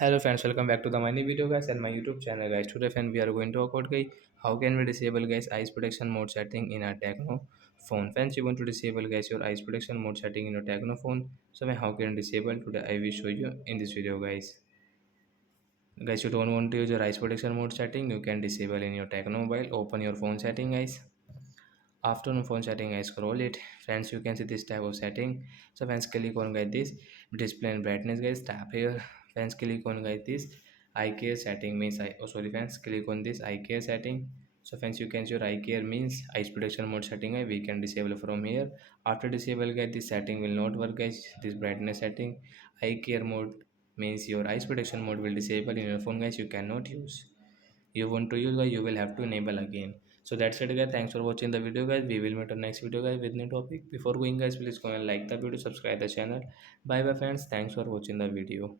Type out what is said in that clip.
Hello friends, welcome back to the my new video guys and my YouTube channel guys. Today friend we are going to talk about guys how can we disable guys eyes protection mode setting in our Tecno phone. Friends, you want to disable guys your eyes protection mode setting in your Tecno phone. So how can you disable today I will show you in this video guys. Guys, you don't want to use your eyes protection mode setting, you can disable in your Tecno mobile. Open your phone setting guys. After on phone setting I scroll it, friends, you can see this type of setting. So friends, click on guys this display and brightness guys, tap here. Friends, click on guys this eye care setting means sorry friends, click on this eye care setting. So friends, you can see your eye care means eyes protection mode setting we can disable from here. After disable guys, this setting will not work guys. This brightness setting, eye care mode means your eyes protection mode will disable in your phone guys, you cannot use. You want to use guys, you will have to enable again. So that's it guys, thanks for watching the video guys. We will meet on next video guys with new topic. Before going guys, please go and like the video, subscribe the channel. Bye bye friends, thanks for watching the video.